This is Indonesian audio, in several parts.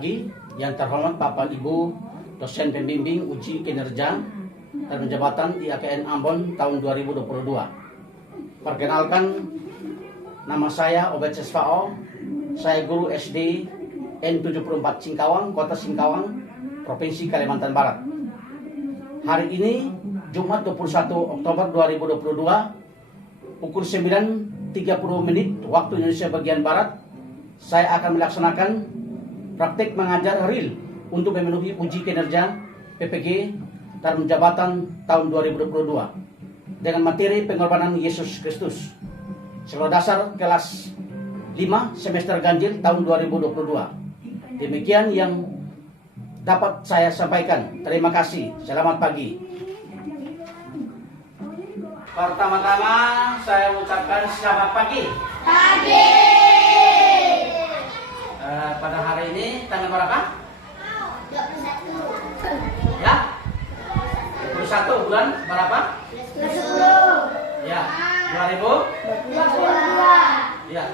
pagi. Yang terhormat Bapak Ibu dosen pembimbing uji kinerja dan jabatan di AKN Ambon tahun 2022. Perkenalkan, nama saya Obed Sesfao. Saya guru SD N74 Singkawang, Kota Singkawang, Provinsi Kalimantan Barat. Hari ini Jumat 21 Oktober 2022 pukul 9.30 waktu Indonesia bagian Barat, saya akan melaksanakan praktik mengajar real untuk memenuhi uji kinerja PPG dan jabatan tahun 2022 dengan materi pengorbanan Yesus Kristus. Sekolah dasar kelas 5 semester ganjil tahun 2022. Demikian yang dapat saya sampaikan. Terima kasih. Selamat pagi. Pertama-tama saya ucapkan selamat pagi. Pada hari ini tanggal berapa? 21. Ya? 21 bulan berapa? 10. Ya. 2022. Ya.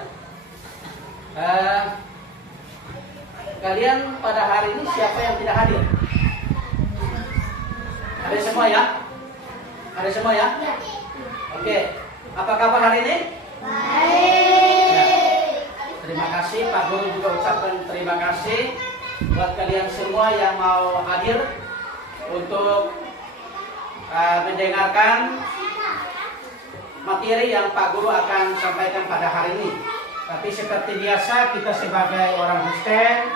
Kalian pada hari ini siapa yang tidak hadir? Ada semua ya? Ada semua ya? Oke. Apa kabar hari ini? Baik. Ya. Terima kasih, Pak Guru juga ucapkan terima kasih buat kalian semua yang mau hadir untuk mendengarkan materi yang Pak Guru akan sampaikan pada hari ini. Tapi seperti biasa, kita sebagai orang Kristen,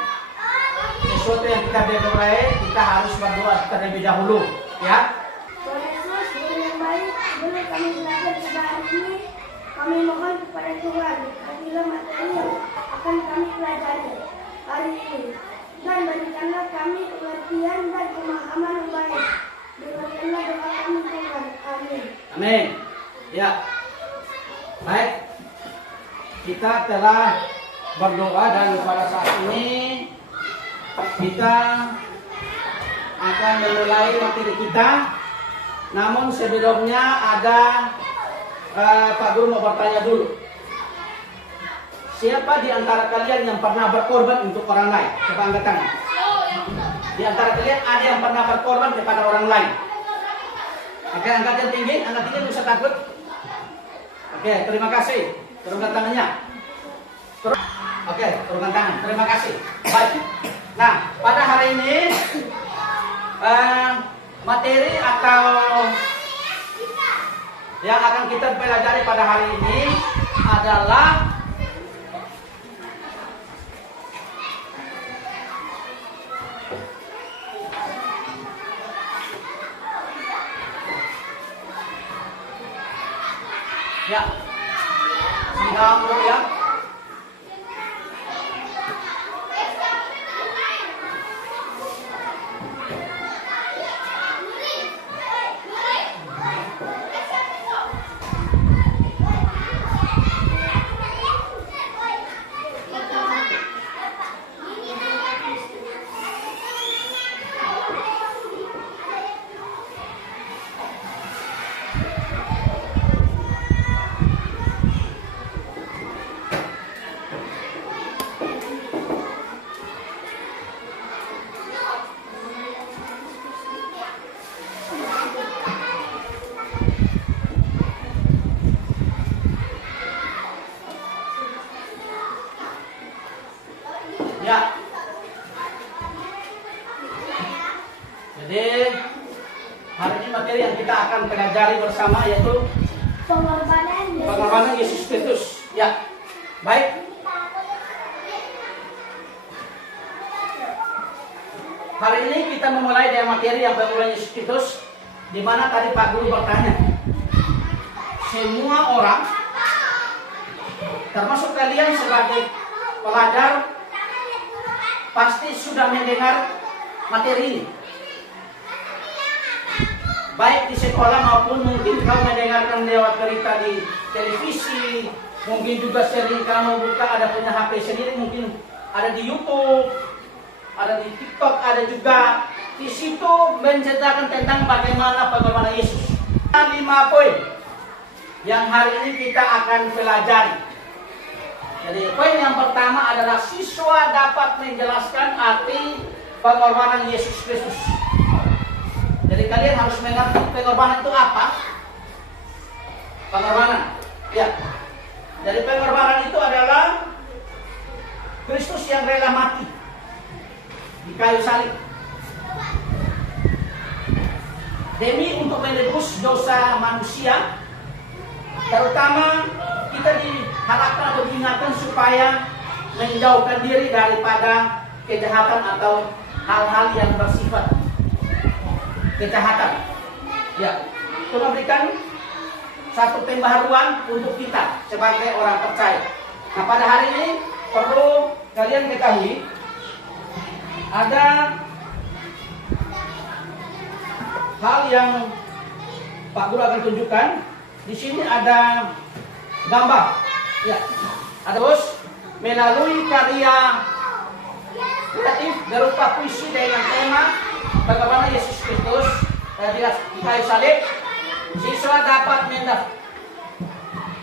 sesuatu yang kita mulai, kita harus berdoa terlebih dahulu, ya. Tuhan Yesus, Guru yang baik, boleh kami belajar pada hari ini. Kami mohon kepada Tuhan, berilah materi yang akan kami pelajari hari ini, dan berikanlah kami pengertian dan pemahaman yang baik. Dengarkanlah doa kami Tuhan. Amin. Amin. Ya. Baik. Kita telah berdoa dan pada saat ini kita akan memulai materi kita. Namun sebelumnya ada Pak Guru mau bertanya dulu. Siapa di antara kalian yang pernah berkorban untuk orang lain? Coba angkat tangan. Di antara kalian ada yang pernah berkorban kepada orang lain? Oke, angkat yang tinggi, angkat tinggi, tidak usah takut. Oke, terima kasih. Turunkan tangannya. Oke, turunkan tangan. Terima kasih. Baik. Nah, pada hari ini materi atau yang akan kita pelajari pada hari ini adalah ya, sidang dulu ya. Ya. Jadi hari ini materi yang kita akan pelajari bersama yaitu pengorbanan Yesus Kristus. Ya. Baik. Hari ini kita memulai dari materi yang pengorbanan Yesus Kristus, di mana tadi Pak Guru bertanya. Semua orang termasuk kalian sebagai pelajar pasti sudah mendengar materi ini, baik di sekolah maupun mungkin kamu mendengarkan lewat berita di televisi, mungkin juga sering kamu buka ada punya HP sendiri, mungkin ada di YouTube, ada di TikTok, ada juga di situ menceritakan tentang bagaimana pengorbanan Yesus. 5 poin yang hari ini kita akan pelajari. Jadi poin yang pertama adalah siswa dapat menjelaskan arti pengorbanan Yesus Kristus. Jadi kalian harus mengerti pengorbanan itu apa? Pengorbanan. Ya. Jadi pengorbanan itu adalah Kristus yang rela mati di kayu salib demi untuk menebus dosa manusia. Terutama kita diharapkan atau diingatkan supaya menjauhkan diri daripada kejahatan atau hal-hal yang bersifat kejahatan. Ya, itu memberikan satu pembaharuan untuk kita sebagai orang percaya. Nah, pada hari ini perlu kalian ketahui ada hal yang Pak Guru akan tunjukkan. Di sini ada gambar. Ya, ada terus melalui karya kreatif berupa puisi dengan tema bagaimana Yesus Kristus di kayu salib, siswa dapat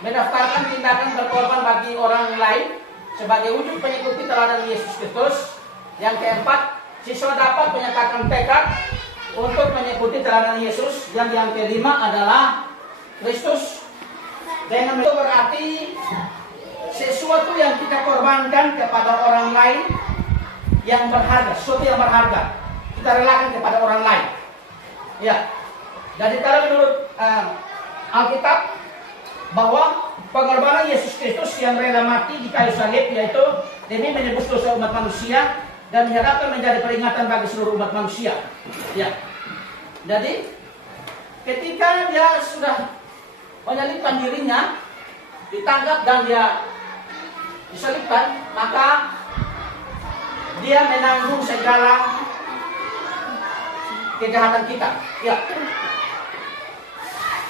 mendaftarkan tindakan berkorban bagi orang lain sebagai wujud mengikuti teladan Yesus Kristus. Yang keempat, siswa dapat menyatakan tekad untuk mengikuti teladan Yesus. Dan yang kelima adalah Kristus. Dengan itu berarti sesuatu yang kita korbankan kepada orang lain yang berharga, sesuatu yang berharga kita relakan kepada orang lain. Ya. Jadi kalau menurut Alkitab bahwa pengorbanan Yesus Kristus yang rela mati di kayu salib yaitu demi menebus dosa umat manusia dan diharapkan menjadi peringatan bagi seluruh umat manusia. Ya. Jadi ketika dia sudah menyalibkan dirinya, ditangkap dan dia disalibkan, maka dia menanggung segala kejahatan kita. Ya.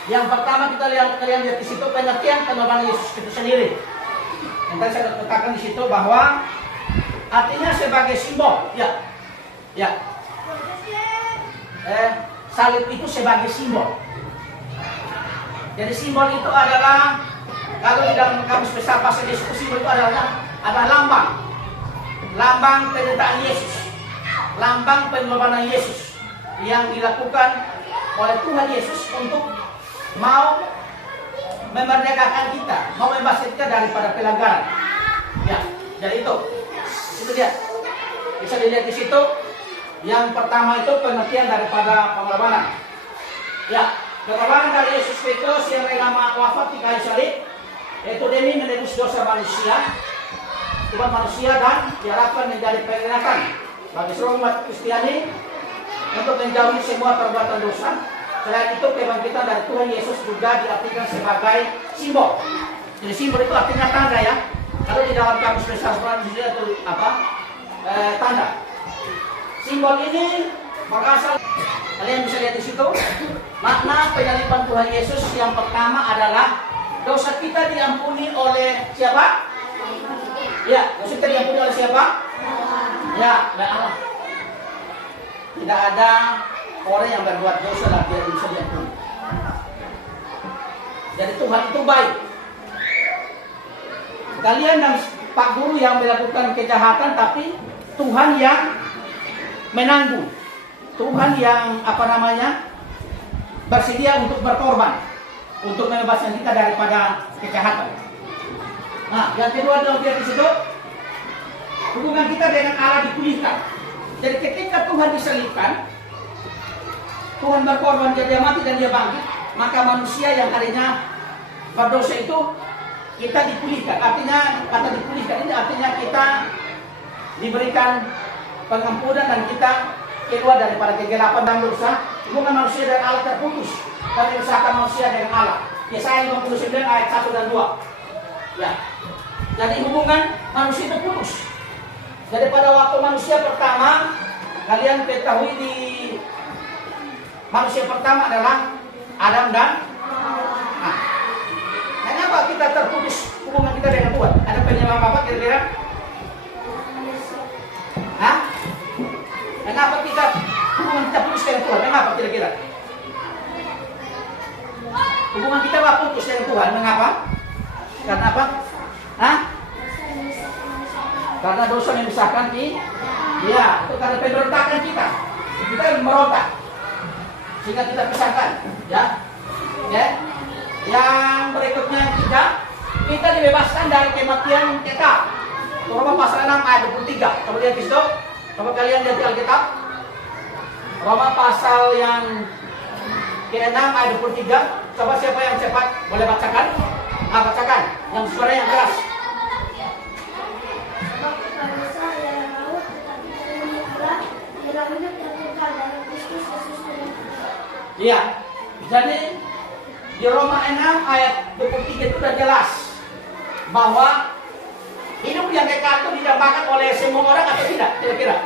Yang pertama kalian lihat di situ pengertian pengorbanan Yesus itu sendiri. Yang tadi saya katakan di situ bahwa artinya sebagai simbol. Ya. Ya. Salib itu sebagai simbol. Jadi simbol itu adalah, kalau di dalam kamus besar bahasa Yesus, simbol itu adalah lambang penderitaan Yesus, lambang pengorbanan Yesus yang dilakukan oleh Tuhan Yesus untuk mau memerdekakan kita, mau membebaskan kita daripada pelanggaran. Ya, jadi itu dia. Bisa dilihat di situ. Yang pertama itu pengertian daripada pengorbanan. Ya. Pengorbanan dari Yesus Kristus yang rela wafat di kayu salib, yaitu demi menebus dosa manusia, umat manusia, dan diharapkan menjadi peringatan bagi seluruh umat Kristiani untuk menjauhi semua perbuatan dosa. Selain itu, kebangkitan dari Tuhan Yesus juga diartikan sebagai simbol. Jadi simbol itu artinya tanda, ya. Kalau di dalam kamus besar Indonesia itu apa? Tanda. Simbol ini berasal, kalian bisa lihat di situ. Makna penyaliban Tuhan Yesus yang pertama adalah dosa kita diampuni oleh siapa? Ya, dosa kita diampuni oleh siapa? Ya, oleh Allah. Tidak ada orang yang berbuat dosa dan tidak bisa diampuni. Jadi Tuhan itu baik. Kalian dan Pak Guru yang melakukan kejahatan, tapi Tuhan yang menanggung. Tuhan yang bersedia untuk berkorban untuk membebaskan kita daripada kejahatan. Nah, yang kedua adalah di situ hubungan kita dengan Allah dipulihkan. Jadi ketika Tuhan disalibkan, Tuhan berkorban, dia mati dan dia bangkit, maka manusia yang tadinya berdosa itu kita dipulihkan. Artinya kata dipulihkan ini artinya kita diberikan pengampunan dan kita keluar daripada kegelapan dan dosa. Hubungan manusia dan Allah terputus dan memisahkan manusia dengan Allah. Yesaya 59 ayat 1 dan 2. Ya. Jadi hubungan manusia terputus. Jadi pada waktu manusia pertama, kalian ketahui di manusia pertama adalah Adam dan Nah, kenapa kita terputus hubungan kita dengan Tuhan? Ada penyebab apa kira-kira? Hah? Kenapa kita hubungan kita putus dengan Tuhan? Mengapa kira-kira? Hubungan kita putus dengan Tuhan. Mengapa? Karena apa? Hah? Karena dosa memisahkan ya, itu karena pemberontakan kita. Kita merontak sehingga kita pisahkan, ya. Ya. Yang berikutnya yang ketiga, kita dibebaskan dari kematian kekal. Roma pasal 6 ayat 23. Coba lihat di situ. Coba kalian lihat di Alkitab. Roma pasal yang ke-6 ayat 23. Coba siapa yang cepat boleh bacakan? Bacakan. Yang suara yang keras. Sebab dosa ialah maut, tetapi karunia Allah ialah hidup yang kekal dalam Kristus Yesus Tuhan kita. Iya. Jadi di Roma 6 ayat 23 itu sudah jelas bahwa hidup yang kekal itu didambakan oleh semua orang atau tidak? Kira-kira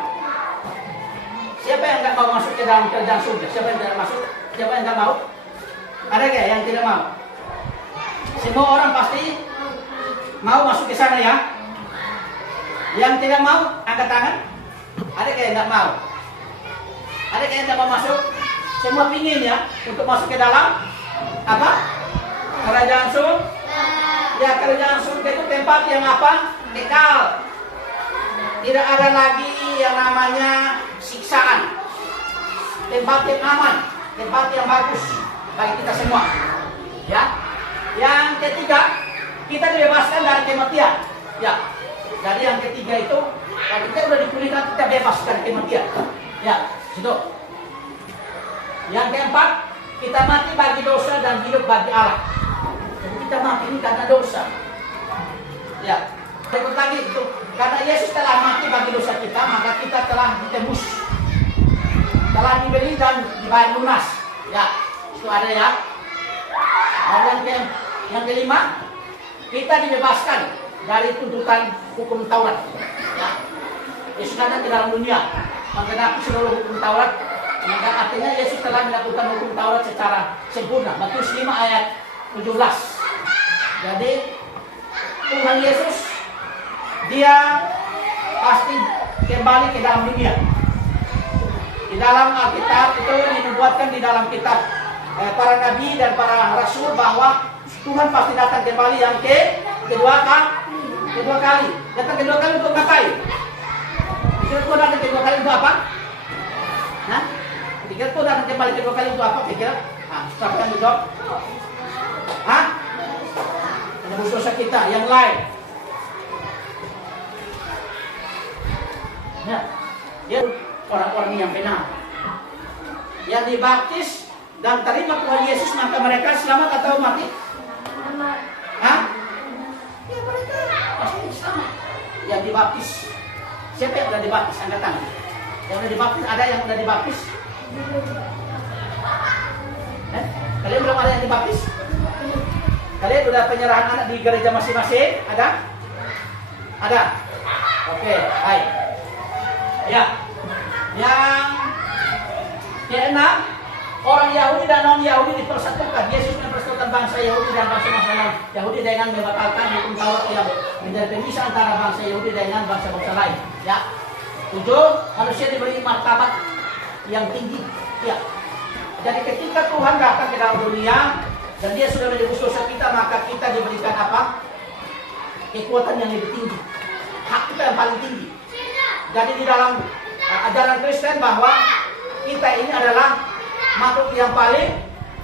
siapa yang nggak mau masuk ke dalam kerajaan surga? Siapa yang tidak masuk? Siapa yang nggak mau? Ada nggak yang tidak mau? Semua orang pasti mau masuk ke sana, ya. Yang tidak mau angkat tangan. Ada nggak yang nggak mau? Ada nggak yang tidak mau masuk? Semua pingin, ya, untuk masuk ke dalam apa? Kerajaan surga. Ya, kerajaan surga itu tempat yang apa? Kekal. Tidak ada lagi yang namanya siksaan. Tempat yang aman, tempat yang bagus bagi kita semua. Ya. Yang ketiga, kita dibebaskan dari kematian. Ya. Jadi yang ketiga itu, kalau kita sudah dipulihkan, kita bebas dari kematian. Ya, situ. Yang keempat, kita mati bagi dosa dan hidup bagi Allah. Jadi kita mati ini karena dosa. Ya, berikut lagi itu. Karena Yesus telah mati bagi dosa kita, maka kita telah ditebus, telah dibeli dan dibayar lunas. Ya, itu ada, ya. Dan yang kelima, kita dibebaskan dari tuntutan hukum Taurat. Ya, Yesus datang ke dalam dunia menggenapi seluruh hukum Taurat. Maka artinya Yesus telah melakukan hukum Taurat secara sempurna. Matius 5 ayat 17. Jadi Tuhan Yesus dia pasti kembali ke dalam dunia. Di dalam Alkitab itu dinubuatkan di dalam kitab para nabi dan para rasul bahwa Tuhan pasti datang kembali yang kedua kali. Datang kedua kali untuk ngapain? Pikir Tuhan datang kedua kali untuk apa? Hah? Pikir Tuhan datang kembali kedua kali untuk apa? Pikir? Siapa yang menjawab? Hah? Menebus dosa kita yang lain. Ya, dia orang-orang yang benar, yang dibaptis dan terima Tuhan Yesus, maka mereka selamat atau mati? Selamat. Hah? Ya, mereka pasti selamat. Yang dibaptis, siapa yang sudah dibaptis? Angkat tangan. Yang sudah dibaptis, ada yang sudah dibaptis? Kalian belum ada yang dibaptis? Kalian sudah penyerahan anak di gereja masing-masing? Ada? Ada? Oke, baik. Ya, yang keenam, orang Yahudi dan non-Yahudi dipersatukan. Yesus mempersatukan bangsa Yahudi dan bangsa-bangsa non-Yahudi dengan membatalkan hukum Taurat yang menjadi pemisah antara bangsa Yahudi dengan bangsa-bangsa lain. Ya, 7, manusia diberi martabat yang tinggi. Ya, jadi ketika Tuhan datang ke dalam dunia dan Dia sudah menebus dosa kita, maka kita diberikan apa? Kekuatan yang lebih tinggi. Hak kita yang paling tinggi. Jadi di dalam ajaran Kristen bahwa kita ini adalah makhluk yang paling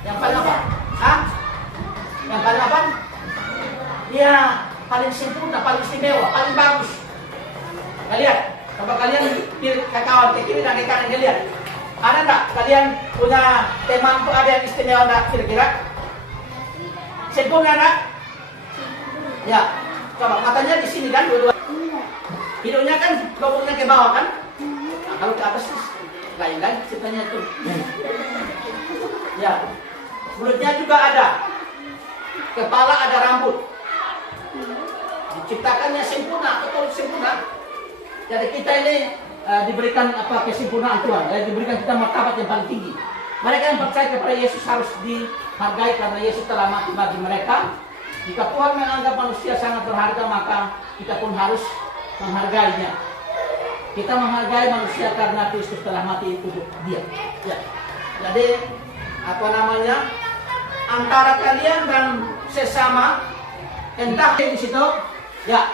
apa? Hah? Yang paling apa? Ya, paling sempurna, paling istimewa, paling bagus. Kalian, coba kalian ke kawan ke kiri dan ke kanan kalian. Ada enggak kalian punya teman tuh ada yang istimewa enggak kira-kira? Sempurna enggak? Ya, coba matanya di sini kan dua-dua. Hidungnya kan boboknya ke bawah kan? Nah, kalau ke atas lain-lain ceritanya itu. Ya, mulutnya juga ada, kepala ada rambut. Diciptakannya sempurna, betul sempurna. Jadi kita ini diberikan apa kesempurnaan Tuhan, diberikan kita martabat yang paling tinggi. Mereka yang percaya kepada Yesus harus dihargai karena Yesus telah mati bagi mereka. Jika Tuhan menganggap manusia sangat berharga, maka kita pun harus menghargainya. Kita menghargai manusia karena Kristus telah mati untuk dia. Ya. Jadi apa namanya? Antara kalian dan sesama, entah di situ, ya.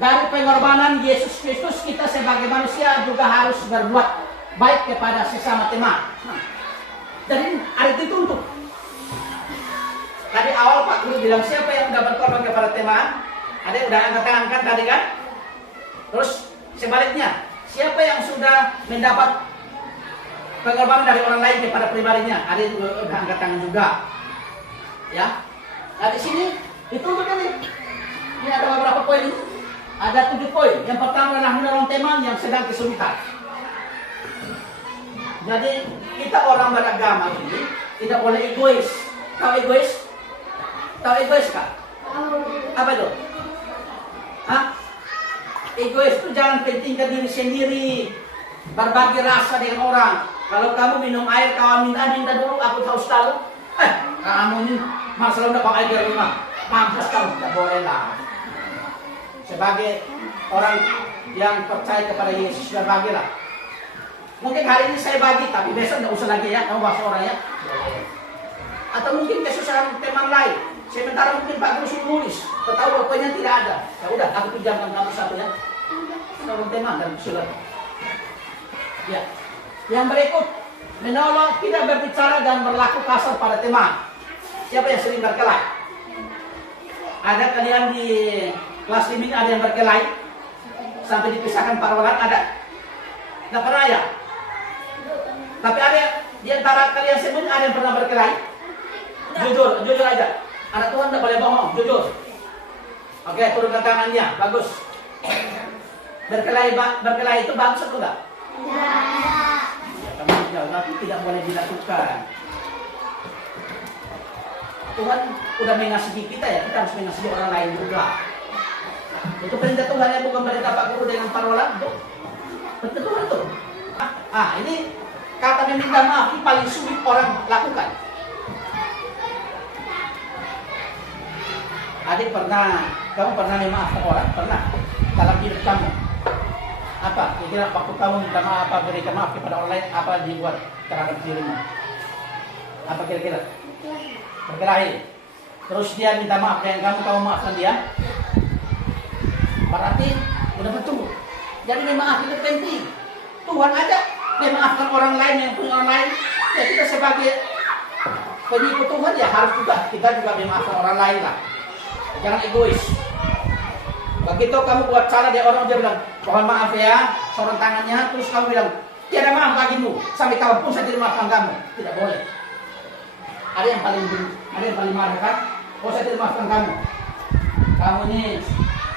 dari pengorbanan Yesus Kristus, kita sebagai manusia juga harus berbuat baik kepada sesama teman. Jadi ada dituntut. Tadi awal Pak Guru bilang siapa yang sudah berkorban kepada teman? Ada yang sudah angkat tangan kan tadi kan? Terus sebaliknya, siapa yang sudah mendapat pengorbanan dari orang lain kepada pribadinya? Ada yang sudah angkat tangan juga. Ya. Nah di sini dituntut ini. Ini ada beberapa poin. Ada 7 poin. Yang pertama adalah menolong teman yang sedang kesulitan. Jadi kita orang beragama ini tidak boleh egois. Tahu egois? Tahu egois Kak? Apa itu? Hah? Egois itu jangan pentingkan diri sendiri. Berbagi rasa dengan orang. Kalau kamu minum air, kamu minta dulu, aku haus tahu. Kamu ini masalah udah pakai air di rumah. Mampus kamu, tidak boleh lah. Sebagai orang yang percaya kepada Yesus, berbagilah. Mungkin hari ini saya bagi, tapi besok nggak usah lagi ya, kamu bahas orang ya. Atau mungkin kesusahan teman lain. Sementara mungkin Pak Guru suruh nulis, ketahui pokoknya tidak ada. Ya udah, aku pinjamkan kamu satu ya. Tolong teman dan sudah. Ya. Yang berikut, menolong, tidak berbicara dan berlaku kasar pada teman. Siapa yang sering berkelahi? Ada kalian di kelas ini ada yang berkelahi sampai dipisahkan parolan? Ada? Nggak pernah ya? Tapi ada di antara kalian semua ada yang pernah berkelahi? Jujur aja. Anak Tuhan nggak boleh bohong, jujur. Oke, turunkan tangannya, bagus. Berkelahi itu bagus atau enggak? Tidak. Kamu jauh, tapi tidak boleh dilakukan. Tuhan udah mengasihi kita ya, kita harus mengasihi orang lain juga. Itu perintah Tuhan ya, bukan perintah Pak Guru dengan parola. Perintah Tuhan itu. Ini kata meminta maaf ini paling sulit orang lakukan. Adik kamu pernah memaafkan orang? Pernah? Dalam hidup kamu? Apa? Kira-kira waktu kamu minta maaf, berikan maaf kepada orang lain, apa dibuat terhadap dirimu? Apa kira-kira? Berkelahi. Terus dia minta maaf dengan kamu maafkan dia. Berarti udah betul. Jadi memaaf itu penting. Tuhan aja memaafkan orang lain yang punya orang lain. Ya kita sebagai pengikut Tuhan ya harus juga kita juga memaafkan orang lain lah. Jangan egois. Begitu kamu buat salah dia orang dia bilang mohon maaf ya, sorong tangannya, terus kamu bilang tiada maaf bagimu sampai kapanpun saya tidak maafkan kamu. Tidak boleh. Ada yang paling marah kan? Oh saya tidak maafkan kamu. Kamu ini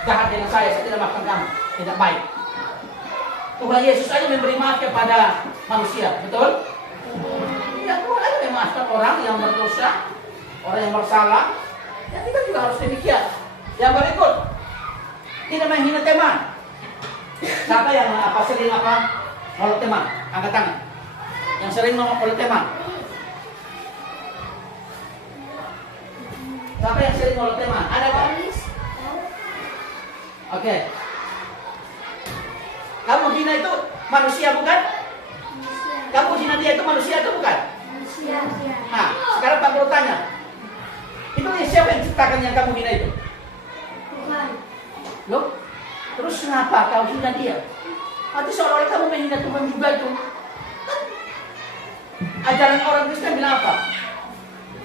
jahat dengan saya tidak maafkan kamu. Tidak baik. Tuhan Yesus aja memberi maaf kepada manusia, betul? Ya Tuhan aja memaafkan orang yang berdosa, orang yang bersalah. Ya kita juga harus demikian. Yang berikut, tidak menghina teman. Siapa yang sering ngolok teman? Angkat tangan. Yang sering ngolok teman. Siapa yang sering ngolok teman? Ada kan? Oke. Kamu hina itu manusia bukan? Kamu hina dia itu manusia atau bukan? Manusia. Nah, sekarang Pak Guru tanya. Itu siapa yang ciptakan yang kamu hina itu? Tuhan. Loh? Terus kenapa kau hina dia? Arti seolah-olah kamu menghina Tuhan juga itu. Ajaran orang Kristen bilang apa?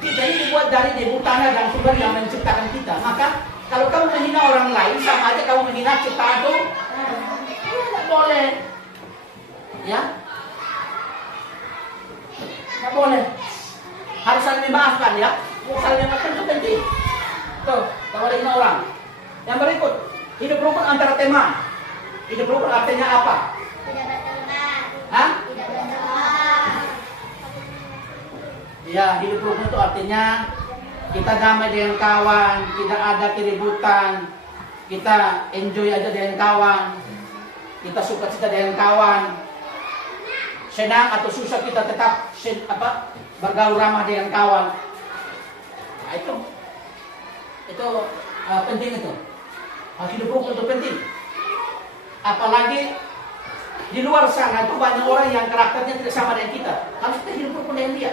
Kita ini dibuat dari debu tanah dan sumber yang menciptakan kita. Maka kalau kamu menghina orang lain, sama aja kamu menghina ciptaan Tuhan. Tidak boleh. Ya? Tidak boleh. Harus saling memaafkan ya. Saling memaafkan itu penting. Tuh, tak boleh hina orang. Yang berikut, hidup rukun antara teman. Hidup rukun artinya apa? Tidak berteman. Hah? Tidak berteman. Ya, hidup rukun itu artinya kita damai dengan kawan, tidak ada keributan, kita enjoy aja dengan kawan, kita suka cita dengan kawan, senang atau susah kita tetap bergaul ramah dengan kawan. Nah, itu penting itu. Hidup rukun itu penting. Apalagi di luar sana itu banyak orang yang karakternya tidak sama dengan kita. Harus kita hidup rukun dengan dia.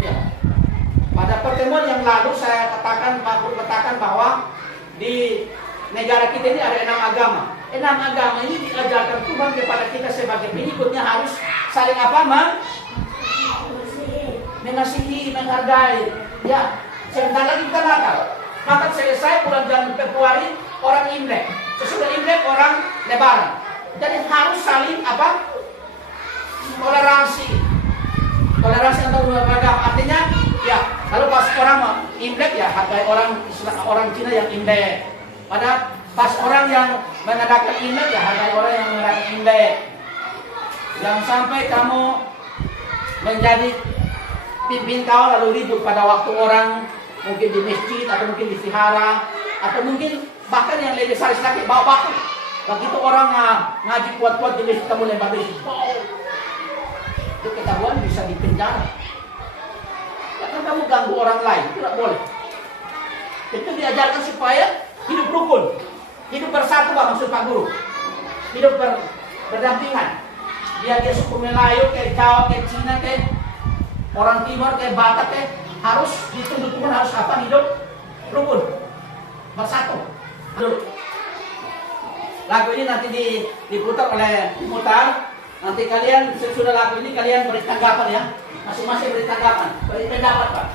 Ya. Pada pertemuan yang lalu saya katakan, Pak Guru katakan bahwa di negara kita ini ada 6 agama. 6 agama ini diajarkan Tuhan kepada kita sebagai pengikutnya harus saling apa, mengasihi, menghargai. Ya, sebentar lagi kita Natal. Natal selesai bulan Februari, orang Imlek. Sesudah Imlek orang Lebaran. Jadi harus saling apa? Toleransi. Toleransi antar umat beragama. Artinya, ya, kalau pas orang Imlek ya hargai orang Cina yang Imlek. Pada pas orang yang mengadakan Imlek ya hargai orang yang mengadakan Imlek. Jangan sampai kamu menjadi pimpin kau lalu ribut pada waktu orang mungkin di masjid atau mungkin di vihara atau mungkin bahkan yang lebih sadis lagi bawa batu. Begitu orang ngaji kuat-kuat di masjid kamu lempar batu. Itu ketahuan bisa dipenjara. Karena kamu ganggu orang lain, tidak boleh. Itu diajarkan supaya hidup rukun, hidup bersatu maksud Pak Guru, hidup berdampingan. Dia suku Melayu, kayak Jawa, kayak Cina, kayak orang Timur, kayak Batak, kayak harus dituntut Tuhan harus apa hidup rukun, bersatu. Lagu ini nanti diputar oleh Mutar. Nanti kalian sesudah lagu ini kalian beri tanggapan ya, masing-masing beri tanggapan, beri pendapat Pak.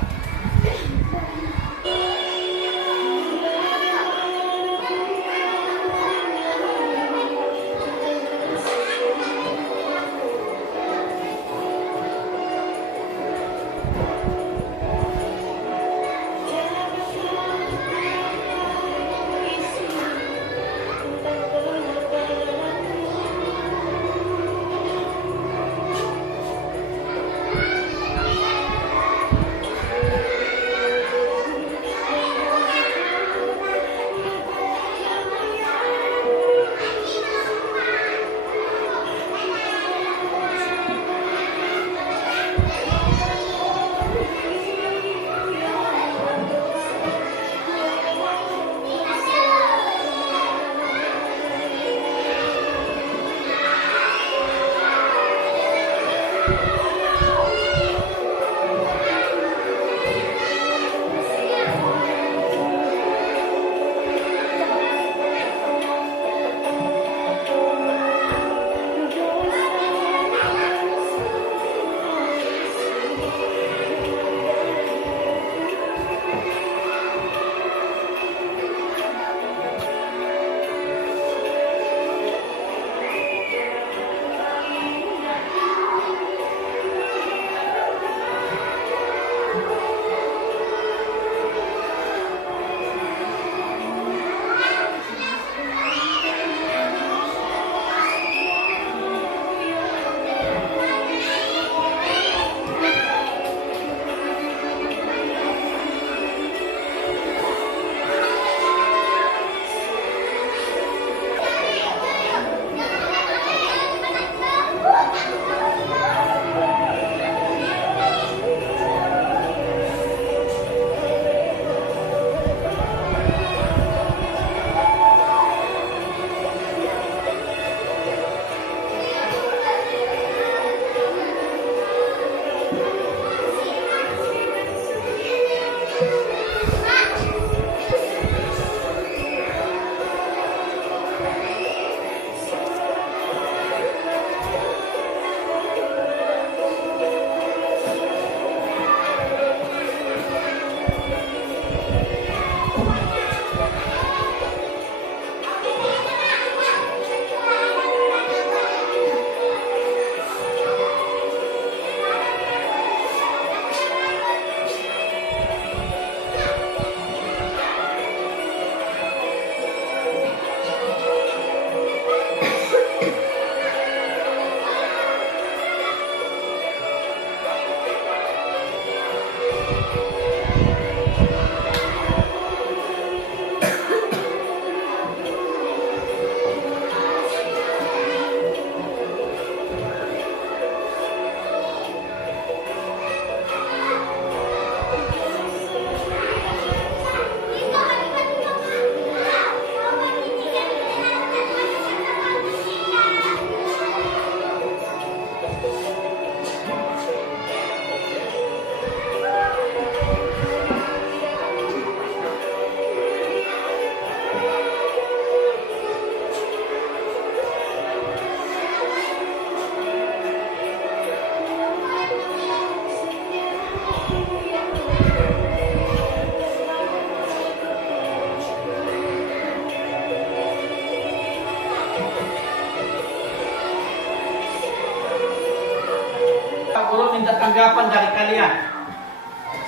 minta tanggapan dari kalian.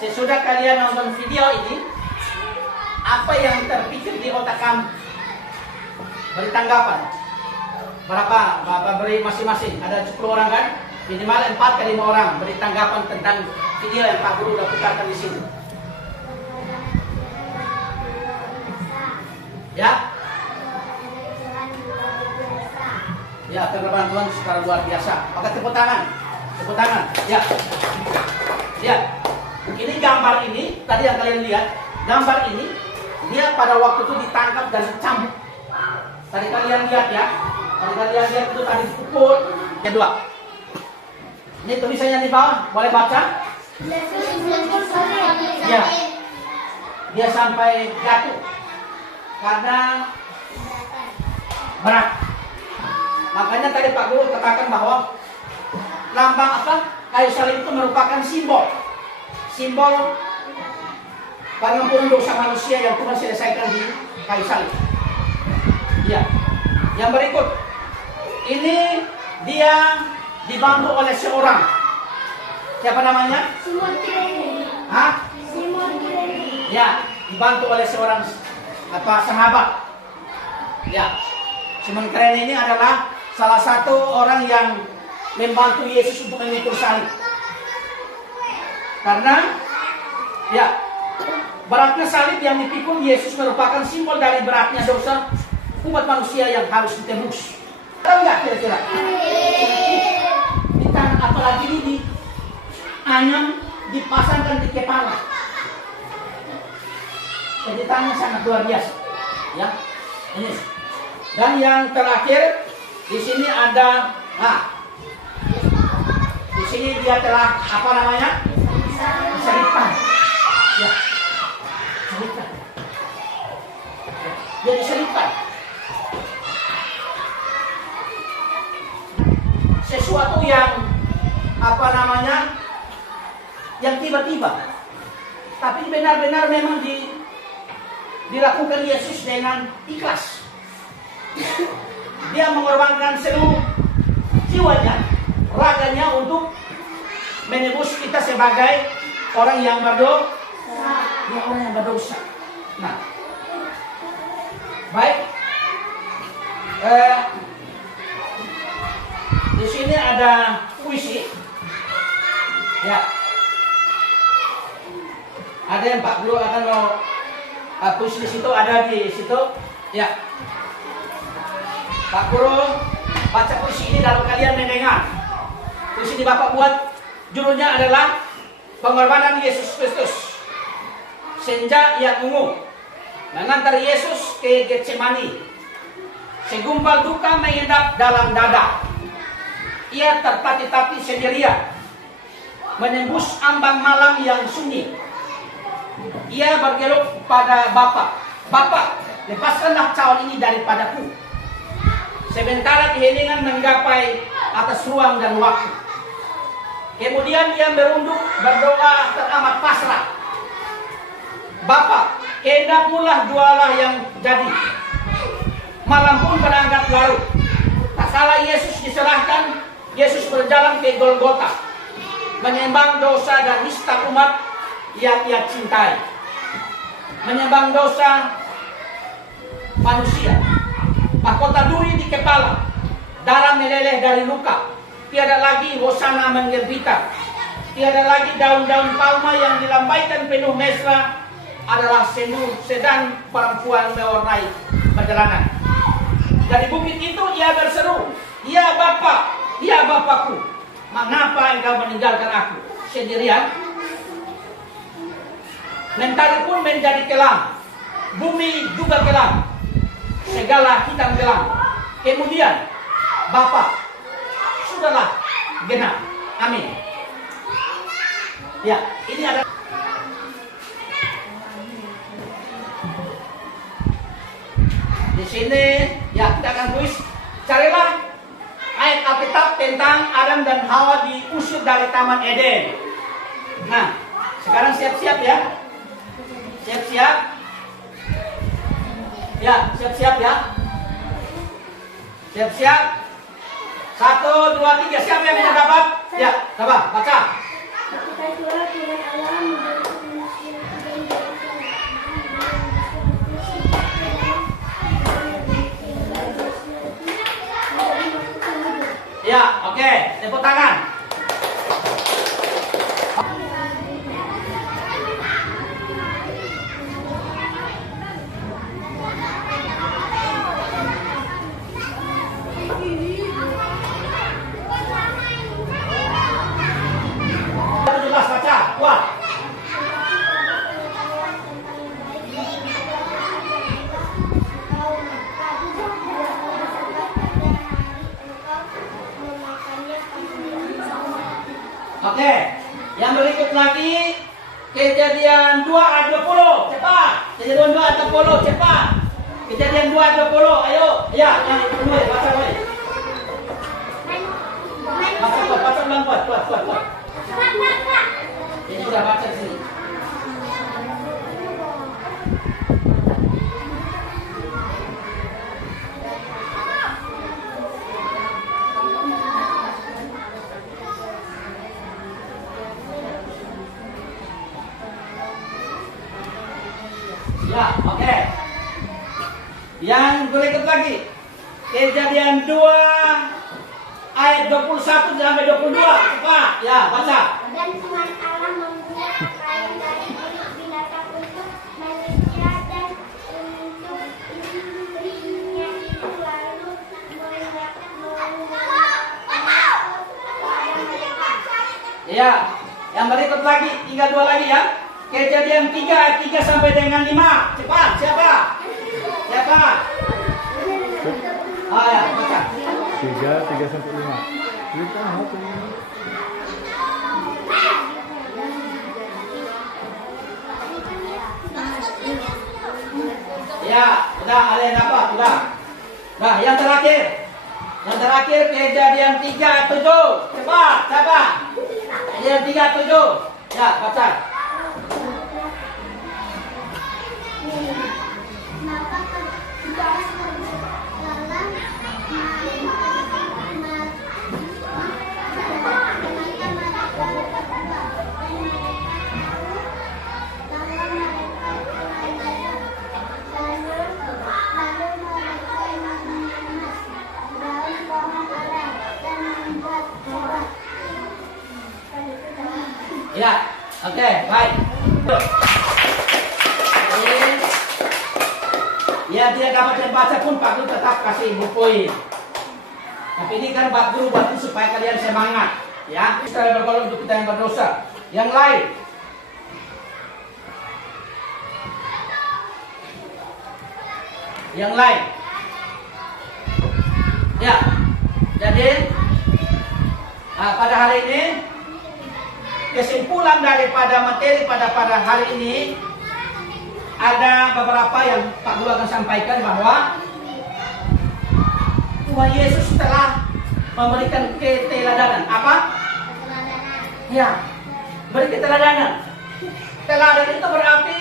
Sesudah kalian nonton video ini, apa yang terpikir di otak kamu? Beri tanggapan. Berapa beri masing-masing? Ada 10 orang kan? Minimal 4 ke 5 orang beri tanggapan tentang video yang Pak Guru udah putarkan di sini. Ya? Ya, kebenaran Tuhan secara luar biasa. Pakai tepuk tangan. Tepuk tangan. Ya. Lihat. Ini gambar ini, tadi yang kalian lihat, gambar ini dia pada waktu itu ditangkap dan dicambuk. Tadi kalian lihat ya. Tadi kalian lihat itu tadi dipukul. Kedua. Ini tulisannya di bawah, boleh baca? Ya. Dia sampai jatuh karena berat. Makanya tadi Pak Guru katakan bahwa lambang apa? Kayu salib itu merupakan simbol pengampunan dosa manusia yang Tuhan selesaikan di kayu salib. Ya. Yang berikut, ini dia dibantu oleh seorang. Siapa namanya? Simon Kireni. Hah? Simon Kireni. Ya, dibantu oleh seorang sahabat. Ya, Simon Kireni ini adalah salah satu orang yang membantu Yesus untuk memikul salib. Karena ya, beratnya salib yang dipikul Yesus merupakan simbol dari beratnya dosa umat manusia yang harus ditebus. Tahu nggak kira-kira? Di tangan apalagi ini di anyam dipasangkan di kepala. Ceritanya sangat luar biasa. Ya, ini. Dan yang terakhir di sini ada, di sini dia telah apa namanya? Disalibkan. Ya, disalibkan. Dia disalibkan. Sesuatu yang apa namanya? Yang tiba-tiba. Tapi benar-benar memang dilakukan Yesus dengan ikhlas. Dia mengorbankan seluruh jiwanya, raganya untuk menebus kita sebagai orang yang berdosa. Ya, orang yang berdosa. Nah, baik. Di sini ada puisi. Ya. Ada yang Pak Guru akan mau puisi di situ, ada di situ. Ya. Pak Guru baca puisi ini lalu kalian mendengar. Puisi ini Bapak buat, judulnya adalah Pengorbanan Yesus Kristus. Senja yang ungu mengantar Yesus ke Getsemani. Segumpal duka mengendap dalam dada. Ia tertati-tati sendirian, menembus ambang malam yang sunyi. Ia bergeluk pada Bapa. Bapa, lepaskanlah cawan ini daripadaku. Sementara keheningan menggapai atas ruang dan waktu. Kemudian ia merunduk berdoa teramat pasrah. Bapa, kehendakmu-lah jualah yang jadi. Malam pun berangkat larut. Tak salah Yesus diserahkan. Yesus berjalan ke Golgota, menyembang dosa dan nista umat yang ia cintai. Menyembang dosa manusia. Mahkota duri di kepala, darah meleleh dari luka. Tiada lagi hosana menggembita. Tiada lagi daun-daun palma yang dilambaikan penuh mesra. Adalah sedang perempuan mewarnai perjalanan. Dari bukit itu ia berseru, "Ya Bapa, ya Bapakku, mengapa engkau meninggalkan aku sendirian?" Mentari pun menjadi kelam, bumi juga kelam, segala hitam kelam. Kemudian, Bapa, sudahlah genap. Amin. Ya, ini ada. Di sini, ya kita akan tulis. Carilah ayat Alkitab tentang Adam dan Hawa diusir dari Taman Eden. Nah, sekarang siap-siap ya. Siap-siap. Ya, siap-siap ya. Siap-siap. 1, 2, 3. Siapa yang bisa dapat? Ya, coba baca. Kita itulah Tuhan Allah menjadi manusia dan Ya, oke. Tepuk tangan. Baca, kuat. Oke, yang berikut lagi Kejadian 2 ayat 20. Cepat. Kejadian 2 ayat 20, cepat. Kejadian 2 ayat 20. Ayo. Ya, yang kedua baca boleh. Baca ulang kuat. Ini sudah baca di sini. Ya, oke. Yang berikut lagi. Kejadian 2 ayat 21 sampai 22. Cepat. Ya, baca. Dan Tuhan Allah membuat kain dari kulit binatang untuk manusia dan untuk istrinya itu lalu Ya, yang berikut lagi 32 lagi ya. Kejadian 3 ayat 3 sampai dengan 5. Cepat, siapa? Ah ya, baca. 3 sampai 5. Kita apa ini? Ya, udah kalian dapat, udah. Nah, yang terakhir. Yang terakhir Kejadian 3 ayat 7. Cepat, siapa? Kejadian 3 ayat 7. Ya, baca. Ya, oke, baik. Ya, tidak dapat membaca pun Pak Guru tetap kasih ibu poin. Tapi ini kan Pak Guru buat supaya kalian semangat, ya. Kita bergolong untuk kita yang berdosa. Yang lain. Yang lain. Ya. Jadi pada hari ini kesimpulan daripada materi pada hari ini ada beberapa yang Pak Guru akan sampaikan bahwa Tuhan Yesus telah memberikan keteladanan. Apa? Ya, beri keteladanan. Teladan itu berarti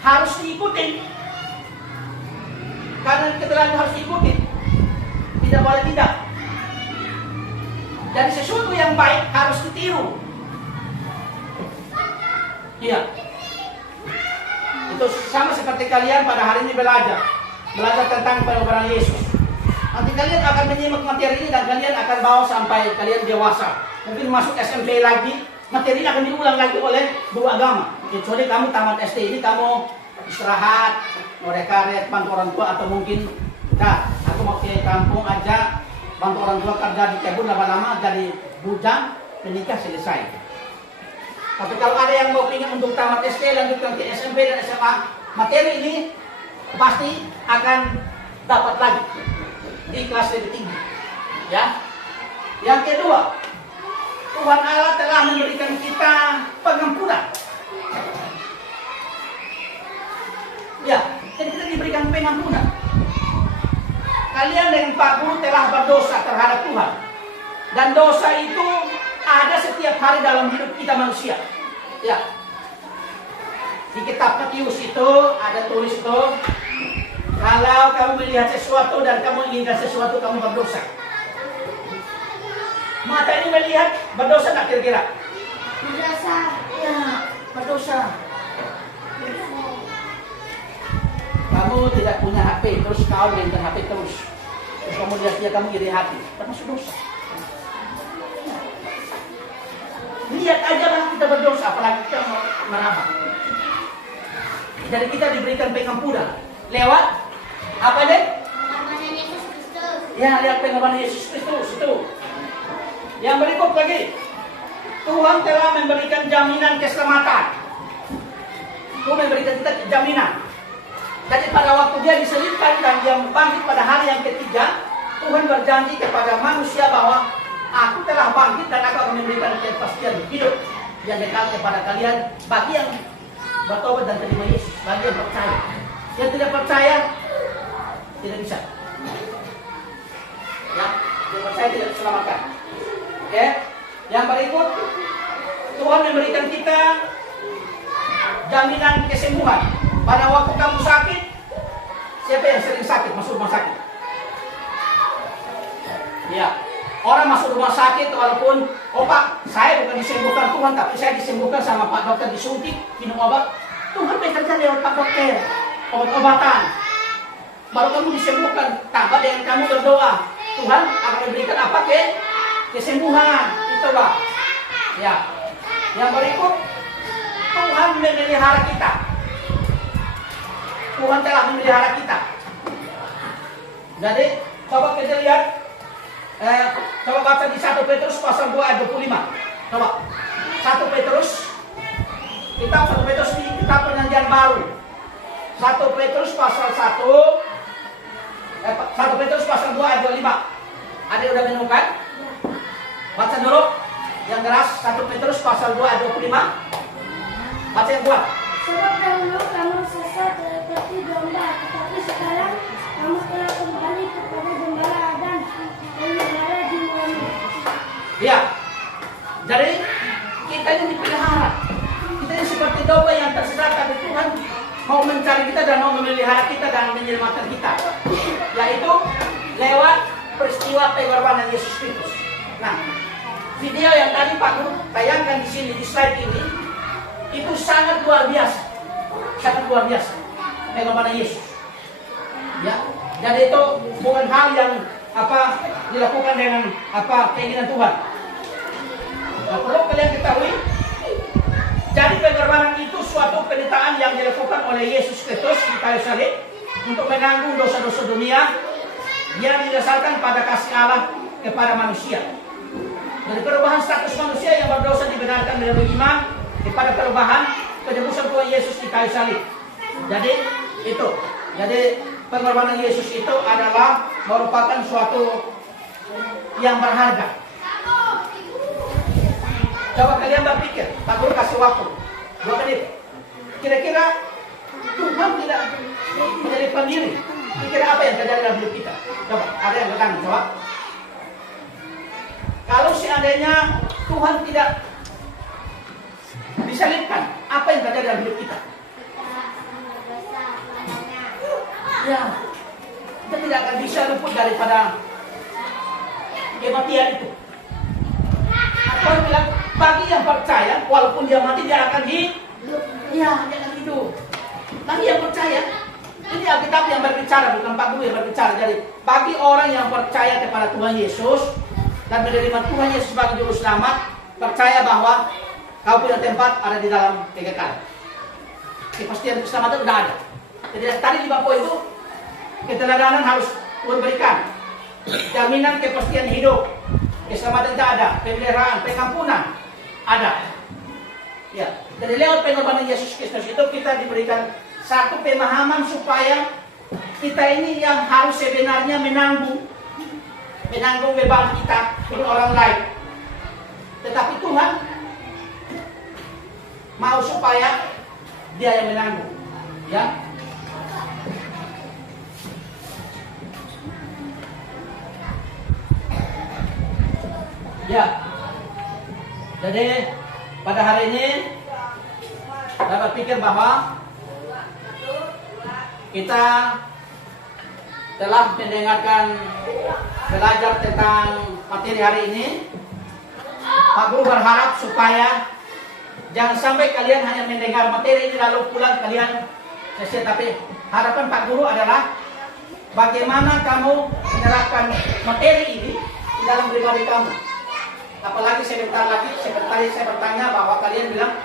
harus diikuti. Karena keteladanan harus diikuti. Tidak boleh tidak. Dan sesuatu yang baik harus ditiru. Iya. Itu sama seperti kalian pada hari ini belajar tentang pengorbanan Yesus. Nanti kalian akan menyimak materi ini dan kalian akan bawa sampai kalian dewasa. Mungkin masuk SMP lagi, materi ini akan diulang lagi oleh guru agama. Kecuali kamu tamat SD ini kamu istirahat, mau rekaret, bantu orang tua atau mungkin aku mau ke kampung aja, bantu orang tua kerja di kebun lama-lama jadi bujang, menikah selesai. Tapi kalau ada yang mau ingin untuk tamat SD lanjutkan ke SMP dan SMA, materi ini pasti akan dapat lagi di kelas lebih tinggi. Ya. Yang kedua, Tuhan Allah telah memberikan kita pengampunan. Ya, dan kita diberikan pengampunan. Kalian dengan Pak Guru telah berdosa terhadap Tuhan. Dan dosa itu ada setiap hari dalam hidup kita manusia. Ya. Di kitab Matius itu ada tulis itu, kalau kamu melihat sesuatu dan kamu inginkan sesuatu, kamu berdosa. Mata ini melihat, berdosa tak kira-kira? Berdosa. Ya, berdosa. Kamu tidak punya HP, terus kau mainkan HP terus. Terus kamu lihat dia, kamu iri hati, termasuk dosa. Lihat aja lah kita berdosa, apalagi kita meraba. Jadi kita diberikan pengampunan lewat apa deh? Namanya Yesus Kristus. Ya, lihat pengorbanan Yesus Kristus itu. Yang berikut lagi, Tuhan telah memberikan jaminan keselamatan. Tuhan memberikan kita jaminan. Jadi pada waktu dia diselipkan dan dia bangkit pada hari yang ketiga, Tuhan berjanji kepada manusia bahwa aku telah bangkit dan aku akan memberikan kepastian hidup yang dekat kepada kalian bagi yang bertobat dan terima Yesus, bagi yang percaya. Yang tidak percaya tidak bisa. Ya, yang percaya tidak diselamatkan. Oke, yang berikut Tuhan memberikan kita jaminan kesembuhan. Pada waktu kamu sakit, siapa yang sering sakit masuk rumah sakit? Ya, orang masuk rumah sakit walaupun, oh Pak, saya bukan disembuhkan Tuhan, tapi saya disembuhkan sama Pak Dokter, disuntik, minum obat. Tuhan bekerja lewat Pak Dokter, obat-obatan. Baru kamu disembuhkan, tambah dengan kamu berdoa, Tuhan akan memberikan apa kesembuhan. Itu Pak. Ya, yang berikut, Tuhan memelihara kita. Tuhan telah memelihara kita. Jadi, coba kita lihat. Coba baca di 1 Petrus pasal 2 ayat 25. Coba. 1 Petrus. Kitab 1 Petrus ini kitab perjanjian baru. 1 Petrus pasal 1 Petrus pasal 2 ayat 25. Ada yang udah menemukan? Baca dulu. Yang keras 1 Petrus pasal 2 ayat 25. Baca yang kuat. Sebab dahulu kamu sesat seperti domba, tetapi sekarang kamu telah kembali kepada gembala dan pelihara jiwamu. Ya, jadi kita ini dipelihara. Kita ini seperti domba yang tersesat, tapi Tuhan mau mencari kita dan mau memelihara kita dan menyelamatkan kita. Yaitu lewat peristiwa pengorbanan Yesus Kristus. Nah, video yang tadi Pak Guru tayangkan di sini di slide ini, itu sangat luar biasa, pengorbanan Yesus. Ya, jadi itu bukan hal yang dilakukan dengan keinginan Tuhan. Nah, perlu kalian ketahui, jadi pengorbanan itu suatu penderitaan yang dilakukan oleh Yesus Kristus di kayu salib untuk menanggung dosa-dosa dunia yang didasarkan pada kasih Allah kepada manusia. Dari perubahan status manusia yang berdosa dibenarkan melalui iman kepada perubahan penebusan Tuhan Yesus di kayu salib. Jadi itu. Jadi pengorbanan Yesus itu adalah merupakan suatu yang berharga. Coba kalian berpikir, Pak Guru kasih waktu 2 menit. Kira-kira Tuhan tidak menjadi pendiri. Kira-kira apa yang terjadi dalam hidup kita? Coba, ada yang bertanya, coba. Kalau seandainya Tuhan tidak disalibkan, apa yang terjadi dalam hidup kita? Ya, kita tidak akan bisa luput daripada kematian itu. Tuhan bilang, bagi yang percaya, walaupun dia mati, dia akan hidup. Ya, dia akan hidup. Bagi yang percaya, ini Alkitab yang berbicara, bukan Pak Guru yang berbicara. Jadi, bagi orang yang percaya kepada Tuhan Yesus dan menerima Tuhan Yesus sebagai juru selamat, percaya bahwa kau punya tempat ada di dalam kekekalan. Kepastian keselamatan sudah ada. Jadi tadi 5 poin itu, keteladanan harus Tuhan berikan. Jaminan kepastian hidup, keselamatan tidak ada, pemeliharaan, pengampunan ada. Ya, jadi lewat pengorbanan Yesus Kristus itu kita diberikan satu pemahaman supaya kita ini yang harus sebenarnya menanggung beban kita untuk orang lain. Tetapi Tuhan mau supaya dia yang menanggung. Ya. Ya. Jadi pada hari ini saya berpikir bahwa kita telah mendengarkan belajar tentang materi hari ini Pak Guru berharap supaya jangan sampai kalian hanya mendengar materi ini lalu pulang kalian selesai. Tapi harapan Pak Guru adalah bagaimana kamu menerapkan materi ini di dalam pribadi kamu. Apalagi sebentar lagi saya bertanya bahwa kalian bilang,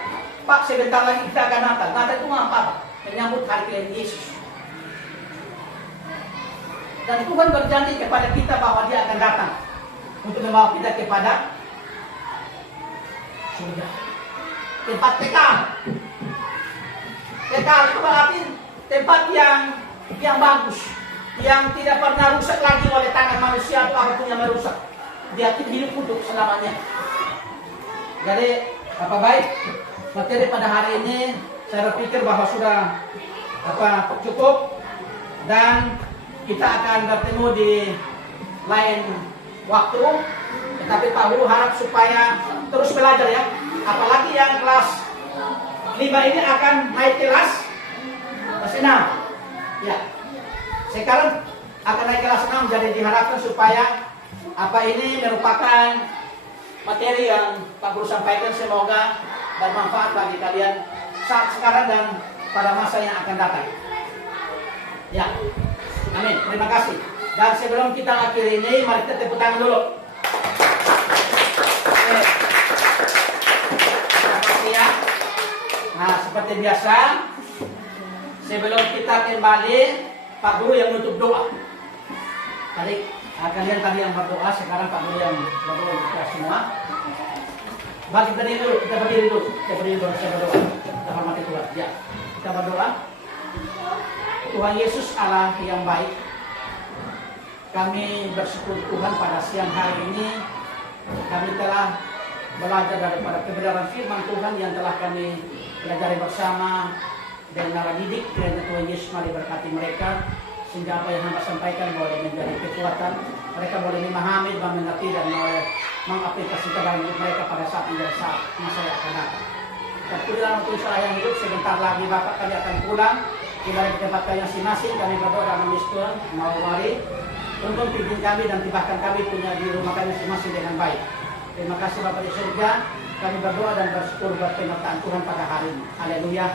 Pak, sebentar lagi kita akan Natal. Natal itu apa? Menyambut hari kelahiran Yesus. Dan Tuhan berjanji kepada kita bahwa Dia akan datang untuk membawa kita kepada surga, tempat kekal. Kekal itu berarti tempat yang bagus, yang tidak pernah rusak lagi oleh tangan manusia atau apapun yang merusak. Dia hidup untuk selamanya. Jadi, apa baik materi pada hari ini saya berpikir bahwa sudah cukup, dan kita akan bertemu di lain waktu. Tetapi Pak Guru harap supaya terus belajar ya. Apalagi yang kelas 5 ini akan naik kelas 6. Ya. Sekarang akan naik kelas 6, jadi diharapkan supaya apa ini merupakan materi yang Pak Guru sampaikan, semoga bermanfaat bagi kalian saat sekarang dan pada masa yang akan datang. Ya, amin. Terima kasih. Dan sebelum kita akhiri ini, mari kita tepuk tangan dulu. Oke. Terima kasih ya. Nah, seperti biasa, sebelum kita kembali, Pak Guru yang menutup doa. Tadi kalian tadi yang berdoa, sekarang Pak Guru yang berdoa untuk kita semua. Bagi berdiri dulu, kita berdiri dulu, saya berdoa. Kita hormati Tuhan. Ya, kita berdoa. Tuhan Yesus Allah yang baik, kami bersyukur Tuhan pada siang hari ini kami telah belajar daripada kebenaran firman Tuhan yang telah kami pelajari bersama dengan narasi didik. Kiranya Tuhan Yesus mari berkati mereka sehingga apa yang hamba sampaikan boleh menjadi kekuatan, mereka boleh memahami dan mengerti dan boleh mengaplikasikan dalam hidup mereka pada saat ini dan saat masa yang akan datang. Dan dalam usaha yang hidup sebentar lagi Bapak kami akan pulang kembali ke tempat kami masing-masing. Kami berdoa dalam nama Tuhan mau mari untuk pimpin kami dan tibahkan kami punya di rumah kami masing-masing dengan baik. Terima kasih Bapak di surga. Kami berdoa dan bersyukur buat penyertaan Tuhan pada hari ini. Haleluya.